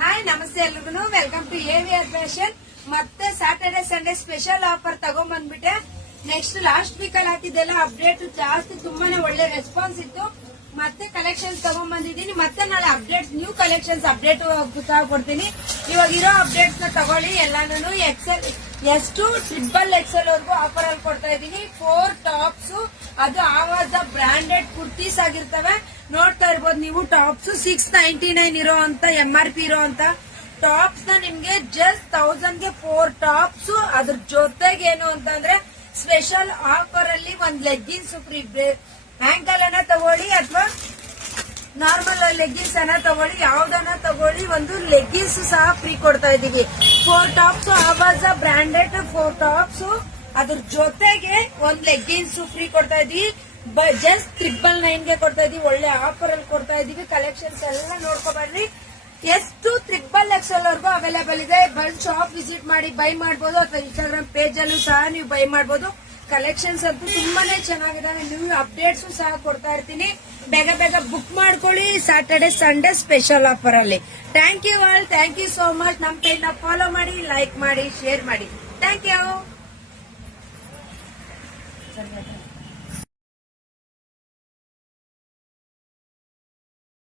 Hi ನಮಸ್ತೆ ಎಲ್ರಿಗೂ welcome to AVR fashion. ಮತ್ತೆ ಸ್ಯಾಟರ್ಡೆ ಸಂಡೇ ಸ್ಪೆಷಲ್ ಆಫರ್ ತಗೊಂಡ್ಬಂದ್ಬಿಟ್ಟೆ. ನೆಕ್ಸ್ಟ್ ಲಾಸ್ಟ್ ವೀಕ್ ಅಲ್ಲಿ ಹಾಕಿದ್ದೆಲ್ಲ ಅಪ್ಡೇಟ್ ಜಾಸ್ತಿ ತುಂಬಾನೇ ಒಳ್ಳೆ ರೆಸ್ಪಾನ್ಸ್ ಇತ್ತು. ಮತ್ತೆ ಕಲೆಕ್ಷನ್ಸ್ ತಗೊಂಡ್ಬಂದಿದ್ದೀನಿ. ಮತ್ತೆ ನಾಳೆ ಅಪ್ಡೇಟ್ಸ್ ನ್ಯೂ ಕಲೆಕ್ಷನ್ಸ್ ಅಪ್ಡೇಟ್ ಕೊಡ್ತೀನಿ. ಇವಾಗ ಇರೋ ಅಪ್ಡೇಟ್ಸ್ ನ ತಗೊಳ್ಳಿ. ಎಲ್ಲಾನು XL ಎಷ್ಟು XXL ವರ್ಗೂ ಆಫರ್ ಅಲ್ಲಿ ಕೊಡ್ತಾ ಇದೀನಿ. 4 ಟಾಪ್ಸ್, ಅದು ಆವಾಜ ಬ್ರಾಂಡೆಡ್ ಕುರ್ತೀಸ್ ಆಗಿರ್ತವೆ. ನೋಡ್ತಾ ಇರ್ಬೋದು ನೀವು. ಟಾಪ್ಸ್ 699 ಇರೋ ಅಂತ MRP ಇರೋ ಅಂತ ಟಾಪ್ಸ್ ನ ನಿಮ್ಗೆ ಜಸ್ಟ್ 1000 ಗೆ 4 ಟಾಪ್ಸ್. ಅದ್ರ ಜೊತೆಗೆ ಏನು ಅಂತಂದ್ರೆ ಸ್ಪೆಷಲ್ ಆಫರ್ ಅಲ್ಲಿ ಒಂದ್ ಲೆಗ್ಗಿನ್ಸ್ ಫ್ರೀ. ಆಂಕಲ್ ಅನ್ನ ತಗೊಳ್ಳಿ ಅಥವಾ ನಾರ್ಮಲ್ ಲೆಗ್ಗಿನ್ಸ್ ಅನ್ನ ತಗೊಳ್ಳಿ, ಯಾವ್ದನ್ನ ತಗೊಳ್ಳಿ, ಒಂದು ಲೆಗ್ಗಿನ್ಸ್ ಸಹ ಫ್ರೀ ಕೊಡ್ತಾ ಇದೀವಿ. 4 ಟಾಪ್ಸ್ ಆವಾಜ ಬ್ರಾಂಡೆಡ್ 4 ಟಾಪ್ಸ್, ಅದ್ರ ಜೊತೆಗೆ ಒಂದ್ ಲೆಗ್ಗಿನ್ಸ್ ಫ್ರೀ ಕೊಡ್ತಾ ಇದೀವಿ. ಜಸ್ಟ್ 999 ಗೆ ಕೊಡ್ತಾ ಇದೀವಿ. ಒಳ್ಳೆ ಆಫರ್ ಅಲ್ಲಿ ಕೊಡ್ತಾ ಇದೀವಿ. ಕಲೆಕ್ಷನ್ಸ್ ಎಲ್ಲ ನೋಡ್ಕೊಬರ್ರಿ. ಎಷ್ಟು XXL ವರ್ಗೂ ಅವೈಲೇಬಲ್ ಇದೆ. ಬಂದ್ ಶಾಪ್ ವಿಸಿಟ್ ಮಾಡಿ ಬೈ ಮಾಡಬಹುದು, ಅಥವಾ ಇನ್ಸ್ಟಾಗ್ರಾಮ್ ಪೇಜ್ ಅಲ್ಲೂ ಸಹ ನೀವು ಬೈ ಮಾಡಬಹುದು. ಕಲೆಕ್ಷನ್ಸ್ ಅಂತೂ ತುಂಬಾನೇ ಚೆನ್ನಾಗಿದಾವೆ. ನ್ಯೂ ಅಪ್ಡೇಟ್ಸ್ ಸಹ ಕೊಡ್ತಾ ಇರ್ತೀನಿ. ಬೇಗ ಬೇಗ ಬುಕ್ ಮಾಡ್ಕೊಳ್ಳಿ. ಸ್ಯಾಟರ್ಡೆ ಸಂಡೇ ಸ್ಪೆಷಲ್ ಆಫರ್ ಅಲ್ಲಿ. Thank you all, thank you so much. ನಮ್ ಪೇಜ್ ನ ಫಾಲೋ ಮಾಡಿ, ಲೈಕ್ ಮಾಡಿ, ಶೇರ್ ಮಾಡಿ. Thank you.